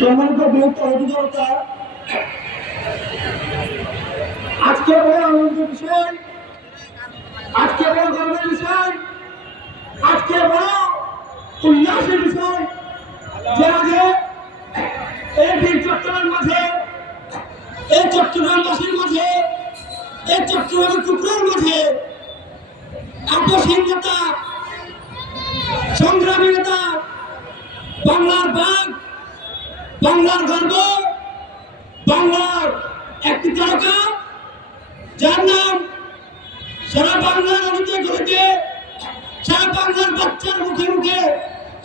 সম্মানিত বৃহত্তর অধিকর্তা, আজকে বড় আনন্দের বিষয়, আজকে বড় গর্বের বিষয়, আজকে বড় উল্লাসের বিষয় যে আগে এই বীর চট্টগ্রাম মাঝে, এই চট্টগ্রামবাসীর মাঝে, এই চট্টগ্রামের টুকরোর মাঝে আপসহীন নেতা, সংগ্রামী নেতা, বাংলার বাঘ, বাংলার গর্ব, বাংলার একটি তারকা, যার নাম সারা বাংলার অলিতে গলিতে, সারা বাংলার বাচ্চার মুখে মুখে,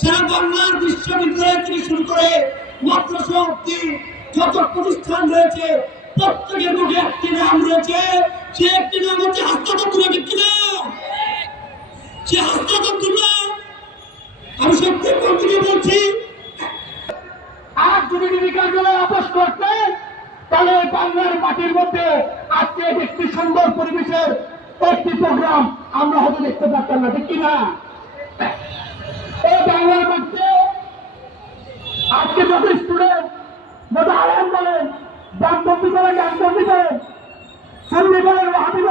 সারা বাংলার বিশ্ববিদ্যালয় থেকে শুরু করে মাদ্রাসা অব্দি যত প্রতিষ্ঠান রয়েছে প্রত্যেকের মুখে একটি নাম রয়েছে। সে একটি নাম হচ্ছে হাসনাতুল্লাহ। ঠিক কিনা? সে হাসনাতুল্লাহ। আমি সত্যি কন্টিনিউ বলছি, আর যদি নির্বিকারগুলো আপোষ করতেন তাহলে বাংলার মাটির মধ্যে আজকে একটি সুন্দর পরিবেশের একটি প্রোগ্রাম আমরা হয়তো দেখতে পারতাম না। ঠিক কিনা? এই বাংলার মধ্যে আজকে যত স্টুডেন্ট, যত আলেম বলেন, ডানপন্থী বলেন, ডানপন্থী বলেন, সুন্নি বলেন, ওয়াহাবি